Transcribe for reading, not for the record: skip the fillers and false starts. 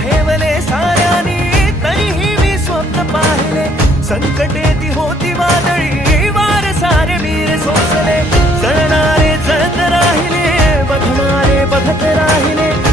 ठेवले साऱ्यानी, तरीही मी स्वप्न पाहिले. संकटे ती होती वादळी, वार सारे वीर सोसले. जळणारे जळत राहिले, बघणारे बघत राहिले.